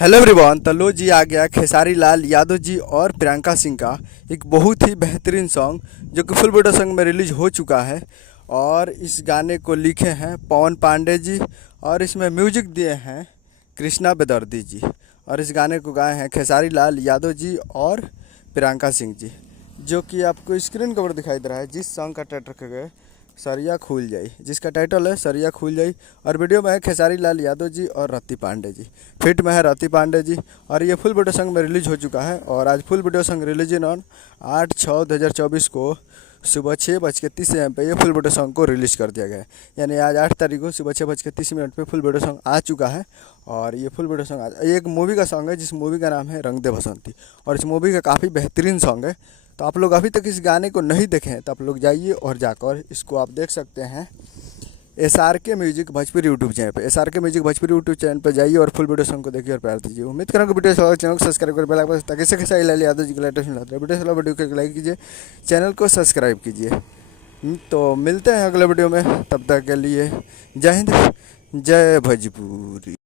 Hello everyone. तो लो जी आ गया खेसारी लाल यादव जी और प्रियंका सिंह का एक बहुत ही बेहतरीन सॉन्ग जो कि फुल वीडियो सॉन्ग में रिलीज हो चुका है। और इस गाने को लिखे हैं पवन पांडे जी और इसमें म्यूजिक दिए हैं कृष्णा बेदर्दी जी। और इस गाने को गाए हैं खेसारी लाल यादव जी और प्रियंका सिंह जी, जो कि आपको स्क्रीन कवर दिखाई दे रहा है। जिस सॉन्ग का टाइटल रखा गया है सरिया खुल जाई, जिसका टाइटल है सरिया खुल जाई। और वीडियो में है खेसारी लाल यादव जी और रति पांडे जी, फिट में है रति पांडे जी। और ये फुल वीडियो सॉन्ग में रिलीज हो चुका है। और आज full video song release on 8/6/2024 को सुबह 6:30 AM पे ये फुल वीडियो सॉन्ग को रिलीज़ कर दिया गया है। यानी आज 8 तारीख को सुबह 6:30 पे फुल वीडियो सॉन्ग आ चुका है। और ये फुल वीडियो सॉन्ग आज एक मूवी का सॉन्ग है, जिस मूवी का नाम है रंग दे बसंती। और इस मूवी का काफ़ी बेहतरीन सॉन्ग है। तो आप लोग अभी तक इस गाने को नहीं देखे हैं तो आप लोग जाइए और जाकर इसको आप देख सकते हैं SRK music Bhojpuri YouTube channel पे। SRK music Bhojpuri YouTube channel पे जाइए और फुल वीडियो सॉन्ग को देखिए और प्यार दीजिए। उम्मीद करूँगा वीडियो चैनल को सब्सक्राइब कर बेल आइकन ताकि से खेसारी लाल यादव जी के लेटेस्ट मिलता है। वीडियो को लाइक कीजिए, चैनल को सब्सक्राइब कीजिए। तो मिलते हैं अगले वीडियो में, तब तक के लिए जय हिंद, जय भोजपुरी।